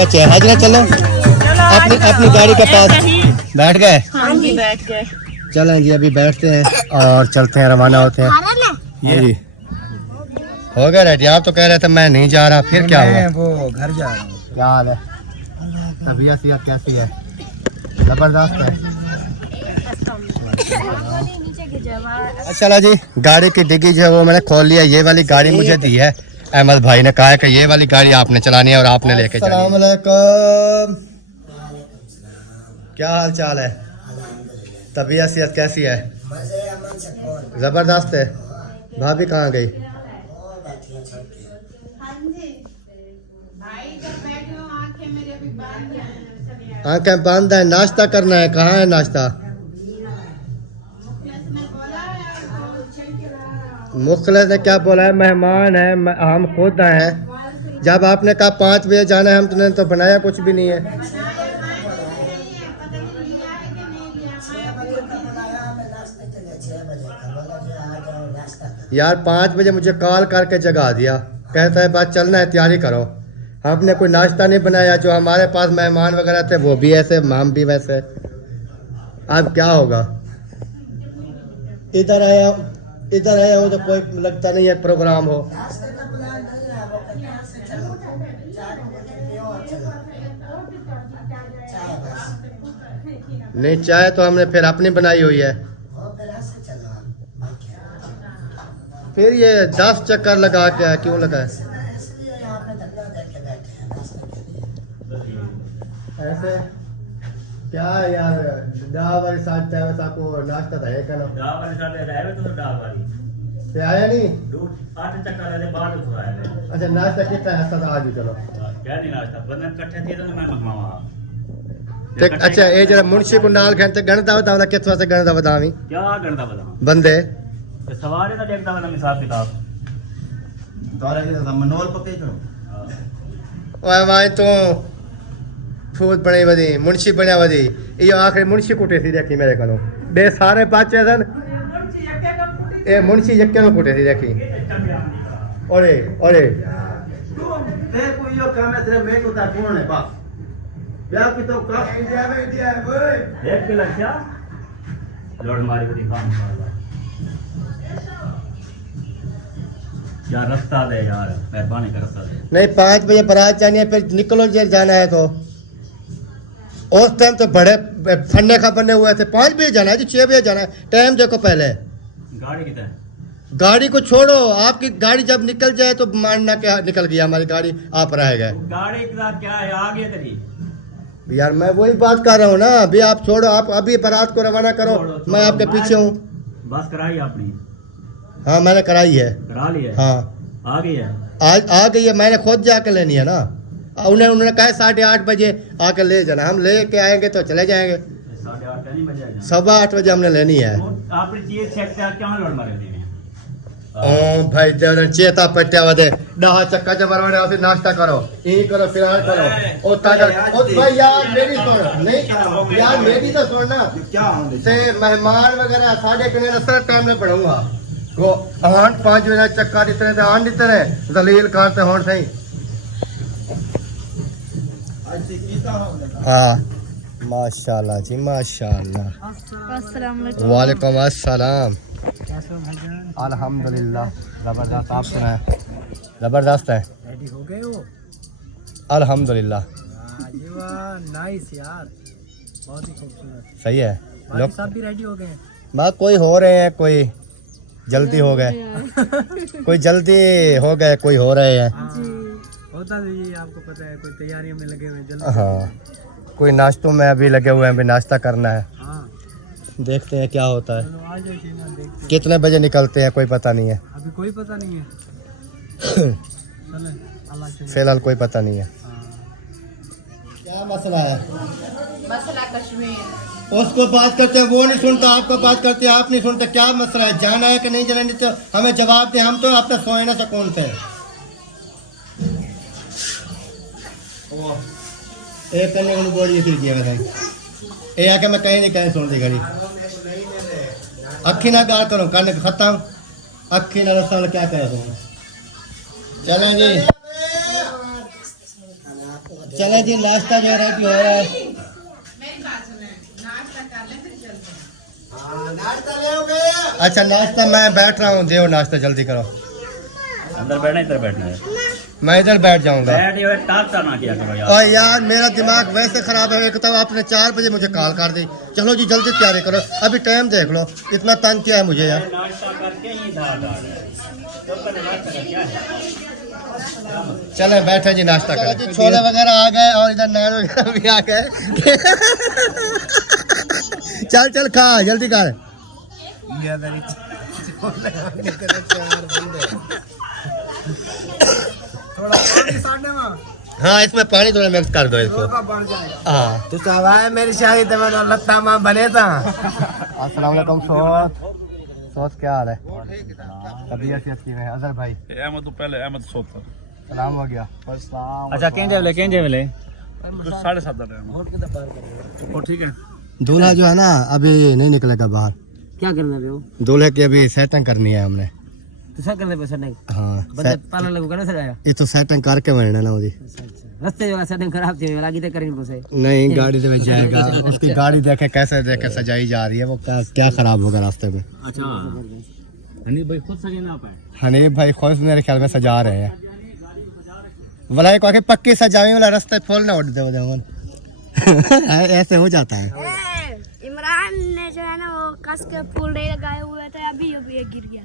बच्चे हाजरा चलो अपनी अपनी गाड़ी के पास बैठ गए। हाँ जी बैठ गए। चलें जी अभी बैठते हैं और चलते हैं, रवाना होते हैं। ये जी हो गया रेडी। आप तो कह रहे थे मैं नहीं जा रहा, फिर क्या हुआ? वो घर जा रहा हूँ। क्या हाल है? तबीयत सेहत कैसी है? जबरदस्त है। चला जी गाड़ी की डिग्गी जो है वो मैंने खोल लिया। ये वाली गाड़ी मुझे दी है, अहमद भाई ने कहा है कि ये वाली गाड़ी आपने चलानी है और आपने लेके जानी है। अस्सलाम वालेकुम, क्या हाल चाल है? तबीयत सेहत कैसी है? जबरदस्त है। भाभी कहाँ गई? आंखें बंद है, नाश्ता करना है। कहाँ है नाश्ता? मुखलिस ने क्या बोला है? मेहमान है, हम खुद आए हैं। जब आपने कहा 5 बजे जाना है, हम तुमने तो बनाया कुछ भी नहीं है। यार 5 बजे मुझे कॉल करके जगा दिया, कहता है बात चलना है तैयारी करो। हमने कोई नाश्ता नहीं बनाया। जो हमारे पास मेहमान वगैरह थे वो भी ऐसे, हम भी वैसे। अब क्या होगा? इधर आया हो तो कोई लगता नहीं है प्रोग्राम हो। नहीं चाय तो हमने फिर अपनी बनाई हुई है। फिर ये 10 चक्कर लगा के क्यों लगा ऐसे? क्या यार वाली साथ को नाश्ता था एक ना ते आया नहीं। 8 चक्कर ले बाद में आया। अच्छा नाश्ता कितना है? था आज चलो क्या नहीं नाश्ता बंदे इकट्ठे थे तो मैं मखमावा। अच्छा ये जरा मुंशी को नाल कहते गणदा बतावदा किस वास्ते गणदा बतावी? क्या गणदा बताऊं बंदे ते सवारे ना देखदा वाला हिसाब किताब द्वारा के तो मनोल पके जो ओए भाई तू फूट बने वदी मुंशी बनया वदी। ये आखिरी मुंशी कुटे सी देखी मेरे कनो बे सारे पाचे सन। ए मुंशी यक्के नो कुटे सी देखी। ओरे ओरे ते कोई यो काम है तेरे मैं को ता कौन है बस ब्याह की तो का इंडिया है ओए देख के लग लोड मारी को दिखा मारला यार रास्ता दे यार मेहरबानी कर रास्ता दे। नहीं 5 बजे बारात जानी है, फिर निकलो जेल जाना है। तो उस टाइम तो बड़े फन्ने का बने हुए थे। 5 बजे जाना है जी, 6 बजे जाना है। टाइम देखो पहले। गाड़ी किधर है? गाड़ी को छोड़ो, आपकी गाड़ी जब निकल जाए तो मानना क्या निकल गया, हमारी गाड़ी आप रह गए। गाड़ी का क्या है आगे तेरी? यार मैं वही बात कर रहा हूँ ना। अभी आप छोड़ो, आप अभी बारात को रवाना करो। मैं आपके पीछे हूँ। बस कराई आपने? हाँ मैंने कराई है। करा ली है? हाँ आ गई है। आज आ गई है, मैंने खुद जाके लेनी है ना। उन्होंने कहा 8:30 बजे आके ले जाना। हम ले के आएंगे तो चले जाएंगे। 8:30 नहीं बजे? 8:15 बजे हमने लेनी है। आपने चीज चेक किया क्यों लोड मारे दी? ओ भाई देव चेता पट्टिया वदे 10 चक्का जबरवाने आसे नाश्ता करो यही करो फिलहाल करो। ओ ताकत ओ भाई यार मेरी सुन नहीं यार मेरी तो सुन ना क्या होंदे से मेहमान वगैरह 3:30 असर टाइम में पढ़ूंगा को 8-5 बजे चक्का इतने से आन इतने जलील करते होन सही। आज कीता होंदे हां माशाल्लाह जी माशाल्लाह। अस्सलाम वालेकुम। वालेकुम अस्सलाम। अल्हम्दुलिल्लाह जबरदस्त। आप सुनाए? जबरदस्त है। रेडी हो गए हो? अल्हम्दुलिल्लाह नाइस यार बहुत ही खूबसूरत। सही है। लोग सब भी रेडी हो गए हैं? माँ कोई हो रहे हैं, कोई जल्दी हो गए, कोई जल्दी हो गए, कोई हो रहे हैं। होता तो ये आपको पता है कोई तैयारियों में लगे हुए जल्दी। हाँ कोई नाश्तों में अभी लगे हुए हैं, अभी नाश्ता करना है। हाँ देखते हैं क्या होता है। चलो आ जाइए ना, देखते हैं। कितने बजे निकलते हैं कोई पता नहीं है। अभी कोई पता नहीं है। चलें अल्लाह चाहिए। फिलहाल कोई पता नहीं है। हाँ। क्या मसला है? मसला कश्मीर। उसको बात करते हैं वो नहीं सुनता, आपको बात करते हैं आप नहीं सुनते। क्या मसला है? जाना है कि नहीं जाना? नहीं तो हमें जवाब दें। हम तो अपने सोए से कौन थे। एक करने को बोलिए फिर किया बताएं। ये आके मैं कहीं नहीं कहीं सुन दी घड़ी। अखी ना गा करो कान खत्म। अखी ना रसल क्या कह दो। चलें जी चले जी नाश्ता जो रेडी हो रहा है। अच्छा नाश्ता मैं बैठ रहा हूँ, देव नाश्ता जल्दी करो। अंदर बैठना इधर बैठना है। मैं इधर बैठ जाऊंगा। बैठ ये टाटा ना किया करो यार। और यार मेरा दिमाग वैसे खराब है, एक तो आपने 4 बजे मुझे कॉल कर दी। चलो जी जल्दी तैयारी करो, अभी टाइम देख लो, इतना तंग किया है मुझे यार। नाश्ता करके ही था तो पहले नाश्ता का क्या है? चले बैठे जी नाश्ता करें। छोले वगैरह आ गए और इधर नान वगैरह भी आ गए। चल चल खा जल्दी कर। हाँ इसमें पानी थोड़ा मिक्स कर दो इसको। हाँ तो सवाए मेरी शादी तो मैं लत्ता मां बने था। अस्सलाम वालेकुम सोत। सोत क्या हाल है? तबीयत की है अजहर भाई? अहमद तो पहले अहमद सोता सलाम हो गया। अच्छा केंजे वेले कुछ 7:30 टाइम और ठीक है। दूल्हा जो है ना अभी नहीं निकलेगा बाहर। क्या करना है वो? दूल्हे की अभी सेटिंग करनी है हमने। तो सब करने पे सेटिंग हाँ बंदे पालन लगो करना सजाया। ये तो सेटिंग करके बनना ना मुझे। रास्ते जो सेटिंग खराब थी लागी तो करेंगे पोसे। नहीं गाड़ी में जाएगा, उसकी गाड़ी देखे कैसे देखे सजाई जा रही है, वो क्या खराब होगा रास्ते में। अच्छा हनी भाई खुद सजे ना पाए। हनीफ भाई खुद मेरे ख्याल में सजा रहे हैं। वाला एक आके पक्की सजावी वाला रास्ते फूल ना उड़ दे ऐसे हो जाता है। इमरान ने जो है ना वो कस के फूल नहीं लगाए हुए थे, अभी अभी ये गिर गया।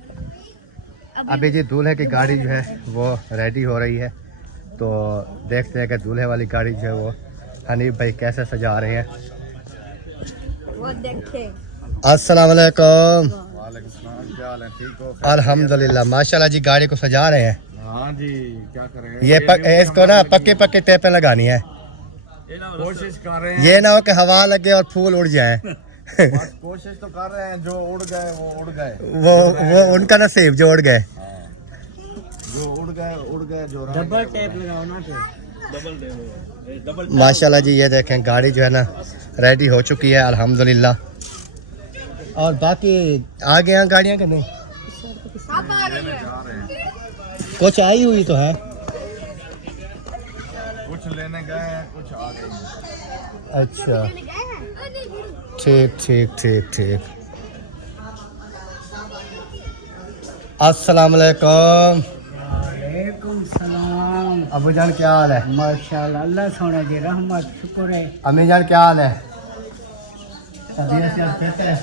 अभी जी दूल्हे की गाड़ी जो है वो रेडी हो रही है, तो देखते हैं कि दूल्हे वाली गाड़ी जो है वो हनीफ भाई कैसे सजा रहे हैं। वो देखे। अस्सलाम वालेकुम। अल्हम्दुलिल्लाह माशाल्लाह जी गाड़ी को सजा रहे हैं। हाँ जी क्या करें, ये इसको ना पक्के टेपें लगानी है। कोशिश कर रहे हैं, ये ना हो कि हवा लगे और फूल उड़ जाए। बस कोशिश तो कर रहे हैं। जो उड़ गए वो उड़ गए, वो उनका नसीब जो उड़ गए। जो उड़ गए जो डबल टेप लगाओ ना डबल माशाल्लाह जी ये देखें गाड़ी जो है ना रेडी हो चुकी है अल्हम्दुलिल्लाह। और बाकी आ गए हैं गाड़ियाँ के नहीं? कुछ आई हुई तो है। कुछ लेने गए हैं, कुछ आ गए हैं। अच्छा ठीक ठीक ठीक ठीक। अस्सलाम वालेकुम। वालेकुम सलाम। अबू जान क्या हाल है? माशाल्लाह अल्लाह सोने की रहमत शुक्र है। अम्मी जान क्या हाल है? तबीयत कैसे है?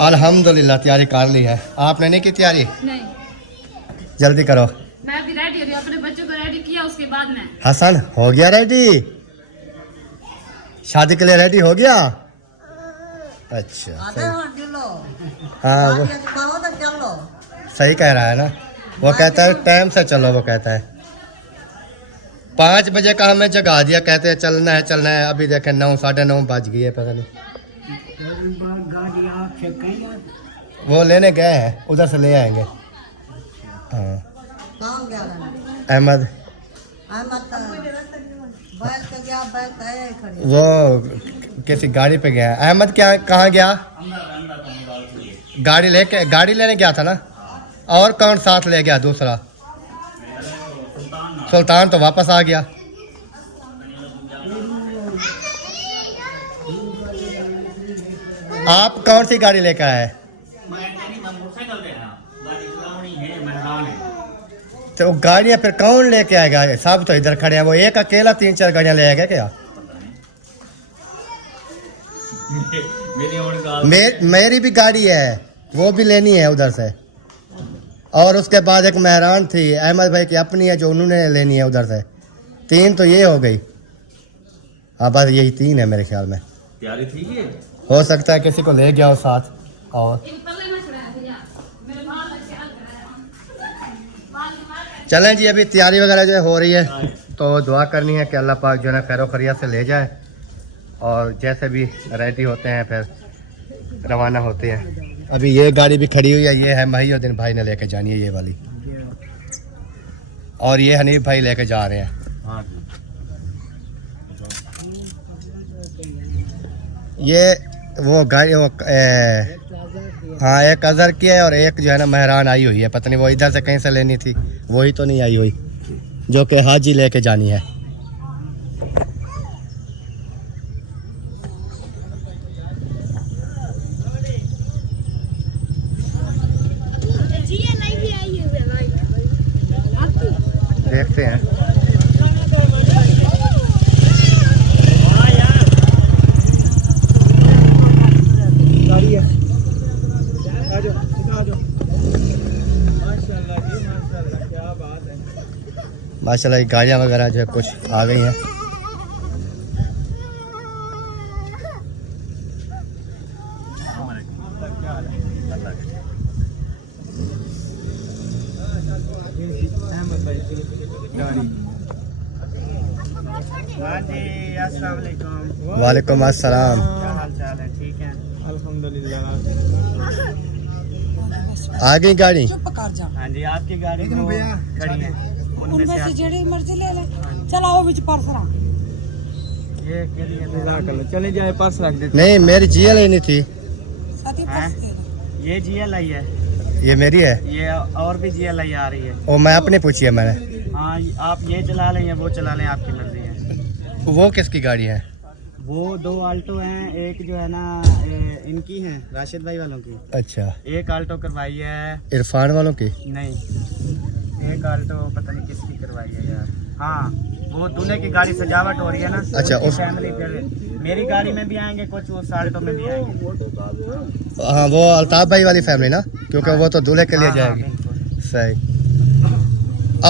अल्हम्दुलिल्लाह तैयारी कर ली है। आपने नहीं की तैयारी? नहीं जल्दी करो। मैं भी रेडी हो रही हूँ, अपने बच्चों को रेडी किया उसके बाद में। हसन हो गया रेडी? शादी के लिए रेडी हो गया? अच्छा हाँ वो सही कह रहा है ना, वो कहता है टाइम से चलो। वो कहता है 5 बजे का हमें जगा दिया, कहते हैं चलना है। अभी देखें 9 साढ़े 9 बज गई है, पता नहीं। वो लेने गए हैं, उधर से ले आएंगे। हाँ अहमद वो किसी गाड़ी पे गया। अहमद क्या कहाँ गया? गाड़ी लेने गया था ना। और कौन साथ ले गया? दूसरा सुल्तान तो वापस आ गया। आप कौन सी गाड़ी लेकर आए? तो गाड़ियाँ फिर कौन लेके आएगा? सब तो इधर खड़े हैं, वो एक अकेला 3-4 गाड़ियाँ ले आएगा क्या? मेरी भी गाड़ी है, वो भी लेनी है उधर से। और उसके बाद एक मेहरान थी अहमद भाई की अपनी है, जो उन्होंने लेनी है उधर से। 3 तो ये हो गई। हाँ बस यही 3 है मेरे ख्याल में। तैयारी ठीक है। हो सकता है किसी को ले गया हो साथ। और चलें जी अभी तैयारी वगैरह जो हो रही है, तो दुआ करनी है कि अल्लाह पाक जो है ना खैर खैरियत से ले जाए। और जैसे भी रेडी होते हैं फिर रवाना होते हैं। अभी ये गाड़ी भी खड़ी हुई है, ये है महिउद्दीन भाई ने लेके जानी है ये वाली, और ये हनीफ भाई लेके जा रहे हैं। ये वो गाड़ी वो हाँ एक अजहर की है और एक जो है ना मेहरान आई हुई है, पता नहीं वो इधर से कहीं से लेनी थी, वही तो नहीं आई हुई। जो कि हाजी लेके जानी है। देखते हैं। गाड़ी है, आ जाओ, आ जाओ। माशाल्लाह जी, माशाल्लाह, क्या बात है। माशाल्लाह गाड़ियाँ वगैरह जो है कुछ आ गई हैं। अहमद भाई की गाड़ी। हाँ जी, अस्सलाम वालेकुम। वालेकुम अस्सलाम। क्या हाल चाल है? ठीक है, अल्हम्दुलिल्लाह। आ गई गाड़ी। हाँ जी, आपकी गाड़ी तो खड़ी है, उनमें से आप- जेड़ी मर्जी ले ले। चलाओ बीच पर्स रख। ये के लिए लो, चले जाए, पर्स रख देते। नहीं मेरी जीएल ही नहीं थी, साथी पर्स दे दो। ये GLI है, ये मेरी है। ये और भी GLI आ रही है। वो मैं अपनी पूछी है मैंने। हाँ, आप ये चला लें या वो चला लें, आपकी मर्जी है। वो किसकी गाड़ी है? वो 2 आल्टो हैं, एक जो है ना इनकी है, राशिद भाई वालों की। अच्छा, एक आल्टो करवाई है, इरफान वालों की। नहीं, एक आल्टो पता नहीं किसकी करवाई है यार। हाँ, वो दूल्हे की गाड़ी सजावट हो रही है ना। अच्छा, उनकी उस- फैमिली फिर मेरी गाड़ी में भी आएंगे कुछ, वो आल्टो में भी आएंगे। हाँ वो अल्ताफ भाई वाली फैमिली ना, क्योंकि वो तो दूल्हे के लिए हाँ, जाएगी। बिल्कुल। सही।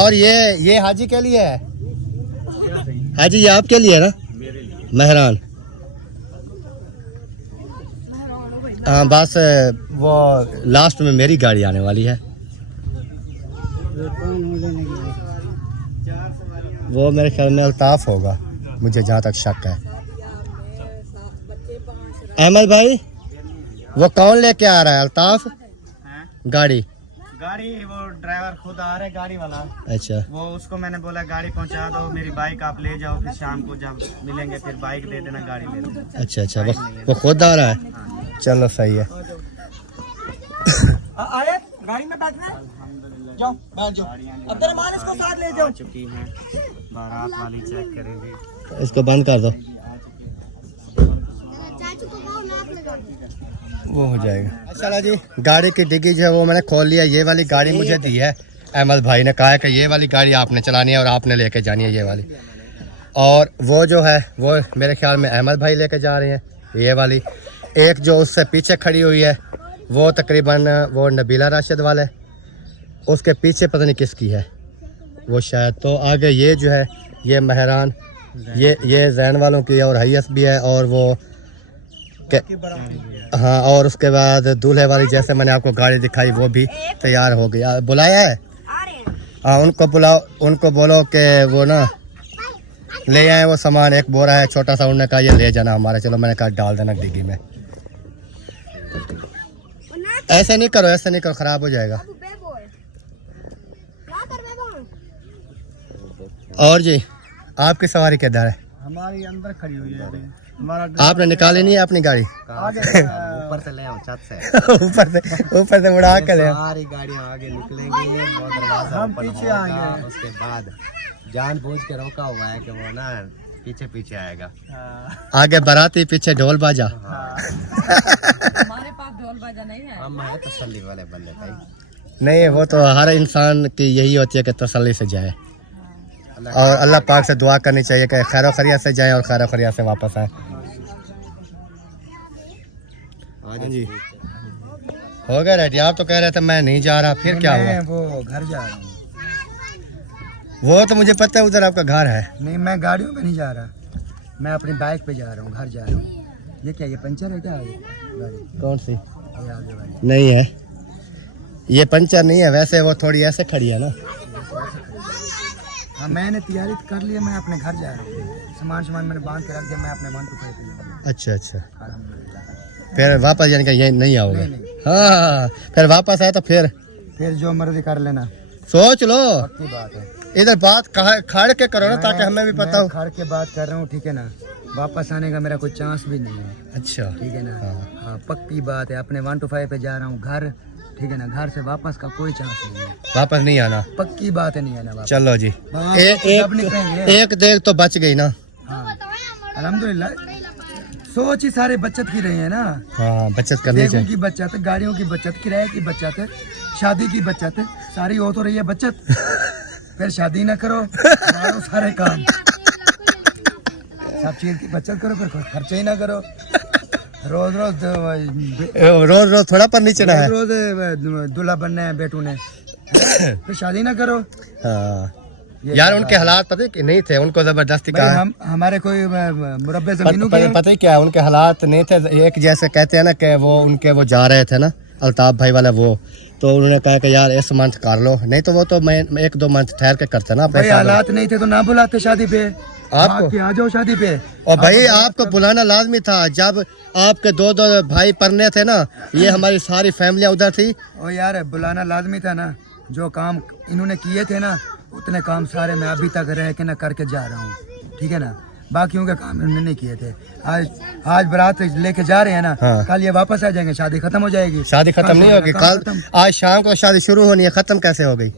और ये हाजी के लिए है। क्या सही? हाजी ये आपके लिए है ना? मेहरान। हाँ बस वो लास्ट में मेरी गाड़ी आने वाली है। वो मेरे ख्याल में अल्ताफ होगा, मुझे जहाँ तक शक है। अहमद भाई वो कौन लेके आ रहा है? अल्ताफ हैं? गाड़ी। गाड़ी वो ड्राइवर खुद आ रहा है, गाड़ी वाला। अच्छा वो उसको मैंने बोला गाड़ी पहुंचा दो, मेरी बाइक आप ले जाओ, फिर शाम को जब मिलेंगे फिर बाइक दे देना, गाड़ी ले लेना। अच्छा अच्छा, वो खुद आ रहा है। चलो सही है। आए गाड़ी में बैठना, जाओ बैठ जाओ। अब्दुल रहमान इसको साथ ले जाओ। आ चुकी है, बारात वाली चेक करेंगे। इसको बंद कर दो, वो हो जाएगा। माशाल्लाह जी, गाड़ी की डिग्गी जो है वो मैंने खोल लिया। ये वाली गाड़ी मुझे दी है, अहमद भाई ने कहा है कि ये वाली गाड़ी आपने चलानी है और आपने लेके जानी है ये वाली। और वो जो है वो मेरे ख्याल में अहमद भाई लेके जा रहे हैं ये वाली। एक जो उससे पीछे खड़ी हुई है वो तकरीबन वो नबीला राशिद वाला है, उसके पीछे पता नहीं किसकी है वो शायद। तो आगे ये जो है ये मेहरान, ये जैन वालों की है और हैस भी है। और वो हाँ, और उसके बाद दूल्हे वाली जैसे मैंने आपको गाड़ी दिखाई वो भी तैयार हो गई। बुलाया है? हाँ उनको बुलाओ, उनको बोलो कि वो ना ले आए वो सामान। एक बोरा है छोटा सा, उन्होंने कहा ये ले जाना हमारा। चलो मैंने कहा डाल देना डिग्गी में। ऐसे नहीं करो, ऐसे नहीं करो, ख़राब हो जाएगा। और जी आपकी सवारी किधर है? हमारी अंदर खड़ी हुई है अभी। हमारा आपने निकाली नहीं है अपनी गाड़ी? आगे ऊपर से ले आओ, छत से ऊपर से उड़ा के ले आओ। सारी गाड़ियाँ आगे निकलेंगी, वो दरवाजा हम ओपन पीछे होगा, आएंगे। उसके बाद जानबूझ के रोका हुआ है कि वो ना पीछे पीछे आएगा। आगे बाराती पीछे ढोल बाजा। हमारे पास ढोल बाजा नहीं है। हम है तसल्ली वाले बंदे भाई। नहीं वो तो हर इंसान की यही होती है कि तसल्ली से जाए और अल्लाह पाक से दुआ करनी चाहिए कि खैर खैरियत से जाए और खैर खैरियत से वापस आए। हाँ जी हो गया रेडी। आप तो कह रहे थे मैं नहीं जा रहा, फिर क्या हुआ? वो घर जा रहा हूँ। वो तो मुझे पता है उधर आपका घर है। नहीं मैं गाड़ियों पे नहीं जा रहा, मैं अपनी बाइक पे जा रहा हूँ, घर जा रहा हूँ। ये क्या, ये पंचर है क्या आगे गाड़ी? कौन सी? ये आगे वाली। नहीं है, ये पंचर नहीं है। वैसे वो थोड़ी ऐसे खड़ी है ना। हाँ मैंने तैयारी कर ली है, मैं अपने घर जा रहा हूँ। सामान मैंने बांध के रख दिया, मैं अपने मन को पे जाऊँगा। अच्छा अच्छा, अल्हम्दुलिल्लाह। फिर वापस यानी कि ये नहीं आओगे? नहीं। हाँ फिर वापस आए तो फिर जो मर्जी कर लेना, सोच लो। पक्की बात है। इधर बात खड़ के करो ना ताकि हमें भी पता हो। खड़ के बात कर रहा हूँ, ठीक है ना। वापस आने का मेरा कोई चांस भी नहीं है, अच्छा ठीक है ना। हाँ पक्की बात है। अपने 1 to 5 पे जा रहा हूँ घर, ठीक है ना, घर से वापस का कोई चांस नहीं है, वापस नहीं आना। पक्की बात है, नहीं आना वापस। चलो जी, बाबा, जब निकलेंगे। एक देर तो बच गई ना। हाँ अल्हम्दुलिल्लाह, सोच ही सारे बचत की रही है ना। हाँ बचत करनी बेगों चाहिए। की बचत, गाड़ियों की बचत, किराए की बचत, शादी की बचत, सारी हो तो रही है बचत। फिर शादी ना करो, मारो सारे काम, सब चीज की बचत करो, फिर खर्चे ही ना करो। रोज रोज रोज रोज थोड़ा पर नीचे ना है। रोज दूल्हा बनना है बेटू ने, फिर शादी ना करो। हाँ यार, उनके हालात पता है कि नहीं थे, उनको जबरदस्ती भाई कहा। हम हमारे कोई मुरब्बे जमीनों के हैं। पता ही क्या है, उनके हालात नहीं थे। एक जैसे कहते हैं ना कि वो जा रहे थे ना अल्ताफ भाई वाला, वो तो उन्होंने कहा कि यार इस मंथ कर लो, नहीं तो वो तो मैं 1-2 मंथ ठहर के करते ना। भाई हालात नहीं थे तो ना बुलाते शादी पे, आपको आ जाओ शादी पे। और भाई आपको बुलाना लाजमी था, जब आपके 2-2 भाई पढ़ने थे ना, ये हमारी सारी फैमिलियां उधर थी। और यार बुलाना लाजमी था ना, जो काम इन्होंने किए थे ना, उतने काम सारे मैं अभी तक रह के ना करके जा रहा हूँ, ठीक है ना। बाकियों के काम इन्होंने नहीं किए थे। आज बारात लेके जा रहे हैं ना, हाँ। कल ये वापस आ जाएंगे, शादी खत्म हो जाएगी। शादी खत्म नहीं होगी, कल आज शाम को शादी शुरू होनी है, खत्म कैसे हो गई?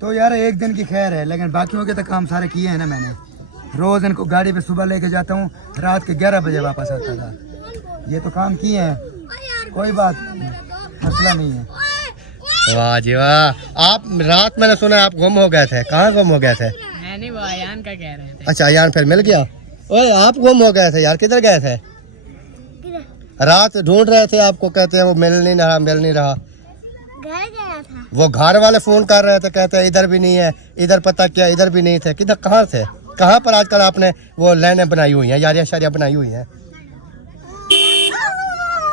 तो यार एक दिन की खैर है, लेकिन बाकियों के तो काम सारे किए हैं ना मैंने। रोज इनको गाड़ी पे सुबह लेके जाता हूँ, रात के 11 बजे वापस आता था। ये तो काम किए हैं, कोई बात नहीं, मसला नहीं है। वाह जी वाह। आप रात मैंने सुना आप गुम हो गए थे, कहाँ गुम हो गए थे? नहीं, वो अयान का कह रहे थे। अच्छा अयान फिर मिल गया। ओए आप गुम हो गए थे यार, किधर गए थे? रात ढूंढ रहे थे आपको, कहते हैं वो मिल नहीं रहा। घर गया था। वो घर वाले फोन कर रहे थे, कहते हैं इधर भी नहीं है, इधर पता क्या, इधर भी नहीं थे। किधर, कहाँ थे? कहाँ पर आजकल आपने वो लाइनें बनाई हुई हैं, यारियां शारियां बनाई हुई हैं?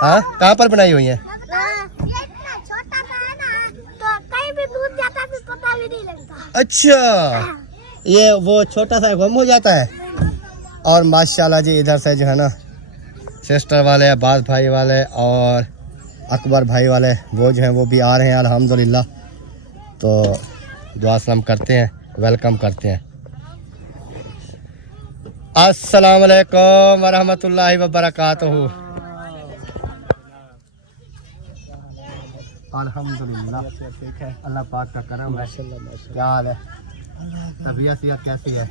हाँ कहाँ पर बनाई हुई हैं? ये इतना छोटा सा है ना, तो कहीं भी डूब जाता है, पता भी नहीं लगता। अच्छा, ये वो छोटा सा गुम हो जाता है। और माशाल्लाह जी इधर से जो है ना सिस्टर वाले, अब्बास भाई वाले और अकबर भाई वाले, वो जो हैं वो भी आ रहे हैं अल्हम्दुलिल्लाह। तो दुआ सलाम करते हैं, वेलकम करते हैं। अस्सलाम वालेकुम वरहमतुल्लाहि वबरकातुहू। अल्हम्दुलिल्लाह, अल्लाह पाक का करम है। क्या हाल है? तबीयत कैसी है?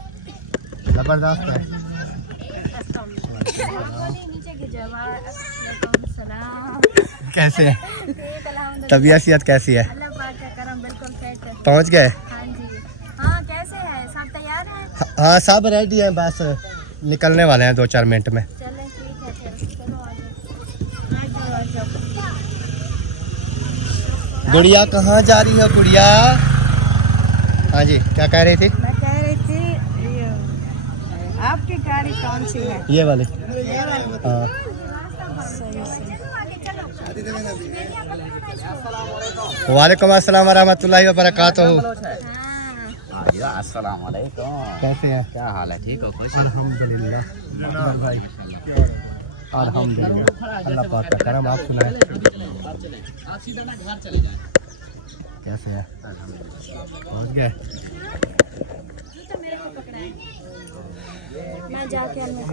जबरदस्त है। कैसे है तबीयत कैसी है? पहुंच गए? हाँ, कैसे है? सब तैयार है? हाँ सब रेडी हैं, बस निकलने वाले हैं 2-4 मिनट में। चलें, ठीक है, फिर चलो आ जाओ। गुड़िया कहाँ जा रही है गुड़िया? हाँ जी क्या कह रही थी? मैं कह रही थी आपकी गाड़ी कौन सी है? ये वाली। हाँ वालेकुम अस्सलाम वरहमतुल्लाहि वबरकातुहू। अस्सलाम वालेकुम। कैसे हैं? क्या हाल है? ठीक हो? खुश? अल्हम्दुलिल्लाह भाई, अल्हम्दुलिल्लाह, अल्लाह पाक का करम। आप सुनाए कैसे है? पहुंच गए? मैं जाके अंदर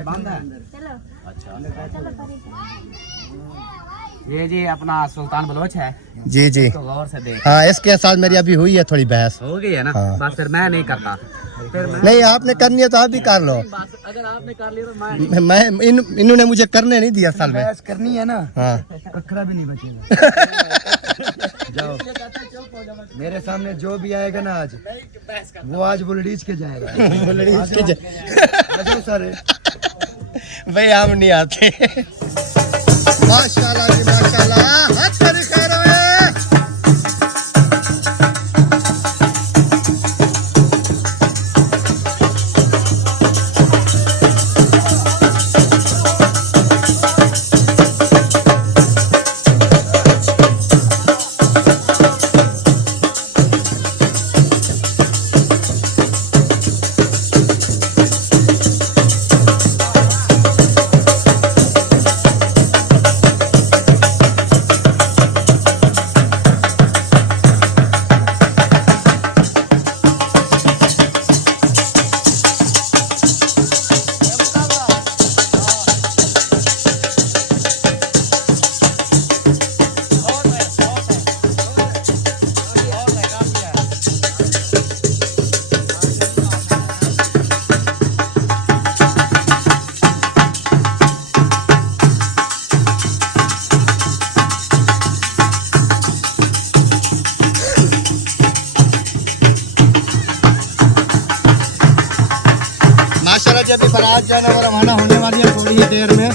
बंद है। चलो। ये जी अपना सुल्तान बलोच है, जी जी तो गौर से देख। हाँ, इसके साथ मेरी अभी हुई है थोड़ी बहस। हो गई है ना? हाँ। बस फिर मैं नहीं करता। फिर मैं नहीं आपने करनी है तो आप भी कर लो। अगर आपने कर लिया तो मैं इन्होंने मुझे करने नहीं दिया साल में। बहस करनी है ना, हाँ कखरा भी नहीं बचेगा। जाओ, मेरे सामने जो भी आएगा ना आज, वो आज बुलडीज के जाएगा। आ जाओ सारे। भाई हम नहीं आते। माशाल्लाह जी माशाल्लाह, हद से खैर है। माशाल्लाह जी अभी बारात जो है ना वो रवाना होने वाली है थोड़ी ही देर में।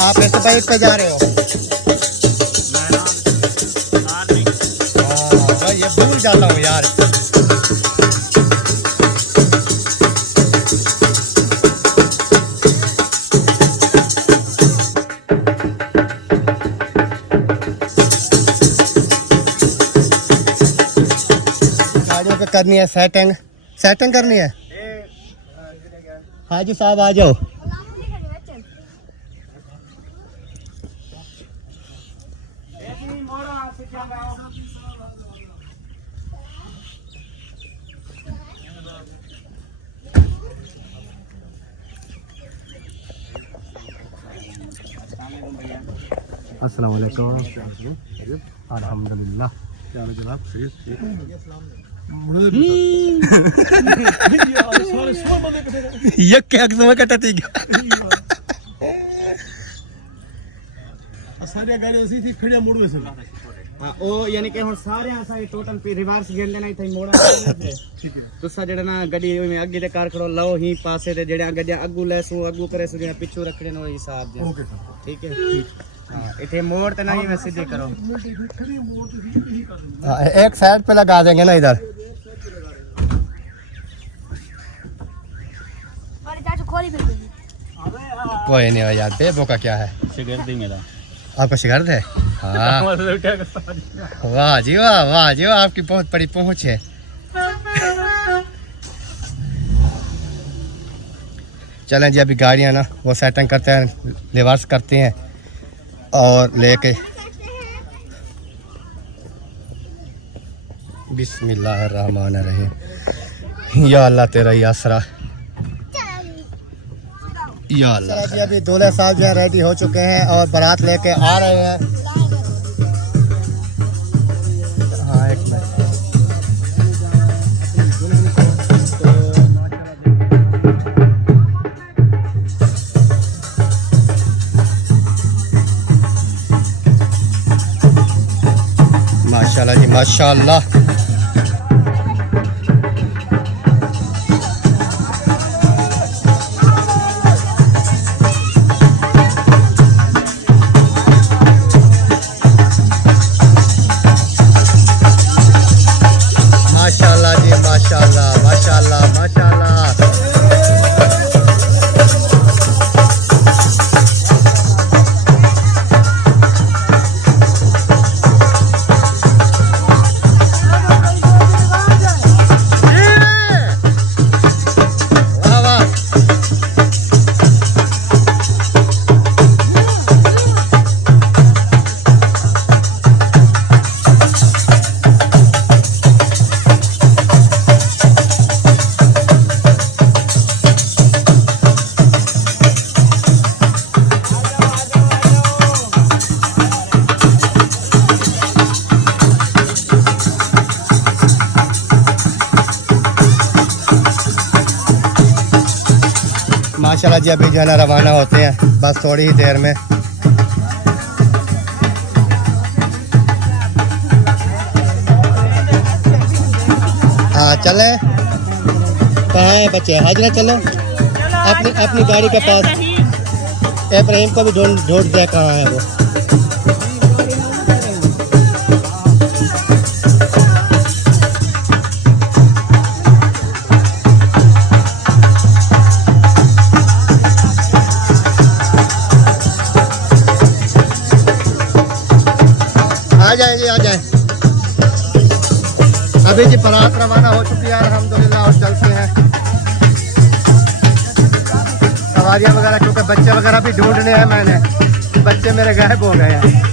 आप ऐसे बाइक पे जा रहे हो? हाँ, ये भूल जाता हूँ यार। गाड़ियों पे करनी है सेटिंग, सेटिंग करनी है। हाजी साहब आ जाओ। अस्सलाम वालेकुम। अल्हम्दुलिल्लाह। क्या हाल है जनाब? ये क्या समय कटती सारी गाड़ी ऐसी थी फिर मुड़ में से हां ओ यानी कि हुन सारे असा टोटल पे रिवर्स गेड़ लेना ही थई मोड़ा ठीक है तुसा जेड़ा ना गाड़ी में आगे ते कार खड़ो लाओ ही पासे ते जेड़ा गड्डियां अगू लेसू अगू करे सु जेड़ा पिछू रखड़े नो हिसाब दे ओके ठीक है हां इथे मोड़ ते नहीं मैं सीधे करो एक साइड पे लगा देंगे ना इधर। और चाचू खोली फिर कोई नहीं हो यार, बेबो का क्या है। शिगर दी मेरा आपका शिकार है? हाँ वाह जी वाह, वाह जी वाह, आपकी बहुत बड़ी पहुंच है। चलें जी अभी गाड़ियाँ ना वो सेटिंग करते हैं, रिवर्स करते हैं और लेके बिस्मिल्लाहिर्रहमानिर्रहीम। या अल्लाह तेरा ही आसरा, या अल्लाह। जी अभी दूल्हे साहब जो है रेडी हो चुके हैं और बारात लेके आ रहे हैं। हाँ एक मिनट। माशाल्लाह जी माशाल्लाह। माशाल्लाह जी माशाल्लाह माशाल्लाह माशाल्लाह। वाह वाह। माशाल्लाह जी अभी जो है ना रवाना होते हैं बस थोड़ी ही देर में। हाँ चले, कहाँ है बच्चे? हाजरा चलो अपनी अपनी गाड़ी के पास। इब्राहिम को भी ढूंढ दे कहाँ है वो। आ जाए जी आ जाए। अभी जी बारात रवाना हो चुकी है अल्हम्दुलिल्लाह और चलते हैं। सवारियाँ वगैरह क्योंकि बच्चे वगैरह भी ढूंढने हैं मैंने, बच्चे मेरे गायब हो गए हैं।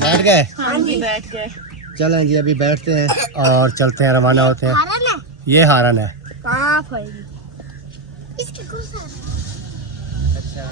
बैठ गए? हाँ जी बैठ गए। चलें जी अभी बैठते हैं और चलते हैं, रवाना होते हैं। हारन है ये हारन है। कहाँ फैली इसकी कौन सा अच्छा